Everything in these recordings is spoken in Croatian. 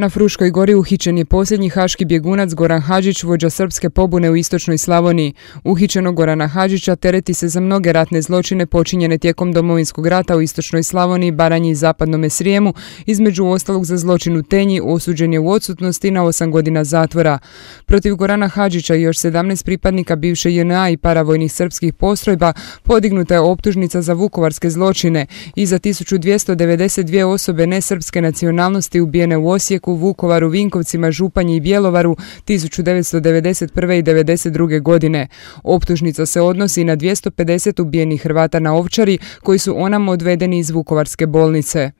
Na Fruškoj gori uhićen je posljednji haški bjegunac Goran Hadžić, vođa srpske pobune u istočnoj Slavoniji. Uhićenog Gorana Hadžića tereti se za mnoge ratne zločine počinjene tijekom Domovinskog rata u istočnoj Slavoniji, Baranji i zapadnome Srijemu, između ostalog za zločin u Tenji, osuđen je u odsutnosti na 8 godina zatvora. Protiv Gorana Hadžića i još 17 pripadnika bivše JNA i paravojnih srpskih postrojba podignuta je optužnica za vukovarske zločine i za 1292 osobe nesrpske nacionalnosti ubijene u Osijeku, Vukovaru, Vinkovcima, Županji i Bjelovaru 1991. i 1992. godine. Optužnica se odnosi na 250 ubijenih Hrvata na Ovčari koji su onamo odvedeni iz vukovarske bolnice.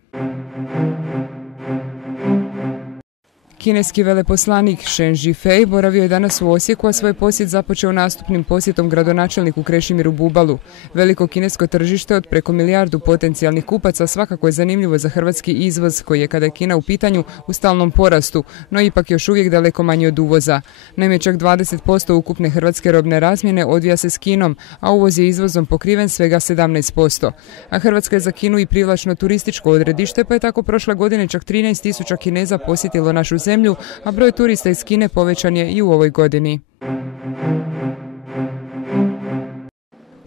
Kineski veleposlanik Shen Zhifei boravio je danas u Osijeku, a svoj posjet započeo nastupnim posjetom gradonačelniku Krešimiru Bubalu. Veliko kinesko tržište od preko milijardu potencijalnih kupaca svakako je zanimljivo za hrvatski izvoz, koji je, kada je Kina u pitanju, u stalnom porastu, no ipak još uvijek daleko manji od uvoza. Naime, čak 20% ukupne hrvatske robne razmjene odvija se s Kinom, a uvoz je izvozom pokriven svega 17%. A Hrvatska je za Kinu i privlačno turističko odredište, pa je tako prošle godine čak 13.000 Kineza posjetilo našu zemlju, a broj turista iz Kine povećan je i u ovoj godini.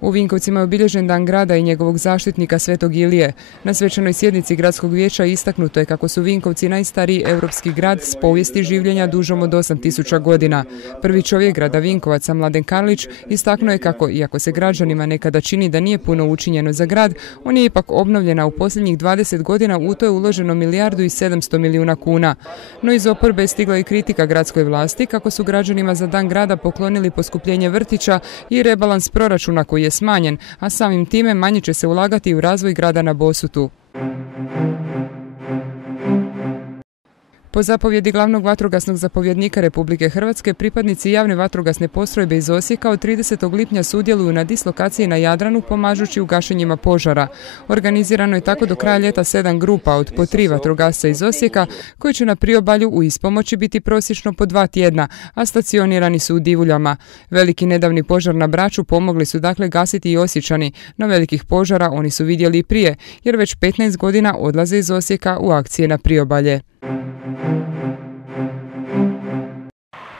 U Vinkovcima je obilježen Dan grada i njegovog zaštitnika Svetog Ilije. Na svečanoj sjednici gradskog vijeća istaknuto je kako su Vinkovci najstariji europski grad s povijesti življenja dužom od 8.000 godina. Prvi čovjek grada Vinkovaca, Mladen Karlić, istaknuo je kako, iako se građanima nekada čini da nije puno učinjeno za grad, on je ipak obnovljena u posljednjih 20 godina, u to je uloženo 1,7 milijardi kuna. No iz oporbe je stigla i kritika gradskoj vlasti kako su građanima za Dan grada poklonili poskupljenje vrtića i rebalans proračuna koji je smanjen, a samim time manje će se ulagati u razvoj grada na Bosutu. Po zapovjedi glavnog vatrogasnog zapovjednika Republike Hrvatske, pripadnici javne vatrogasne postrojbe iz Osijeka od 30. lipnja sudjeluju na dislokaciji na Jadranu pomažući u gašenjima požara. Organizirano je tako do kraja ljeta 7 grupa od po 3 vatrogasca iz Osijeka koji će na priobalju u ispomoći biti prosječno po 2 tjedna, a stacionirani su u Divuljama. Veliki nedavni požar na Braču pomogli su dakle gasiti i Osječani, no velikih požara oni su vidjeli i prije, jer već 15 godina odlaze iz Osijeka u akcije na priobalje.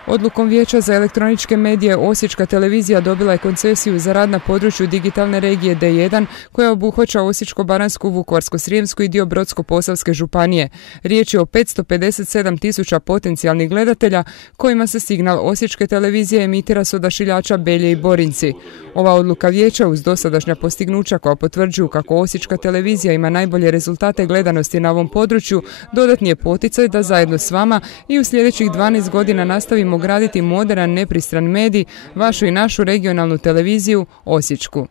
Odlukom Vijeća za elektroničke medije Osječka televizija dobila je koncesiju za rad na području digitalne regije D1 koja obuhvaća Osječko-baranjsku, Vukovarsko-srijemsku i dio Brodsko-posavske županije. Riječ je o 557.000 potencijalnih gledatelja kojima se signal Osječke televizije emitira s odašiljača Belje i Borinci. Ova odluka Vijeća uz dosadašnja postignuća koja potvrđuju kako Osječka televizija ima najbolje rezultate gledanosti na ovom području dodatni je poticaj da zajedno s vama i u sljedećih 12 godina nastavimo graditi moderan, nepristran medij, vašu i našu regionalnu televiziju Osječku.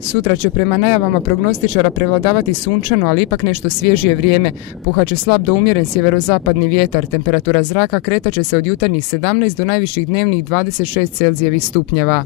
Sutra će prema najavama prognostičara prevladavati sunčano, ali ipak nešto svježije vrijeme. Puhat će slab do umjeren sjeverozapadni vjetar. Temperatura zraka kretat će se od jutarnjih 17 do najviših dnevnih 26 Celzijevih stupnjeva.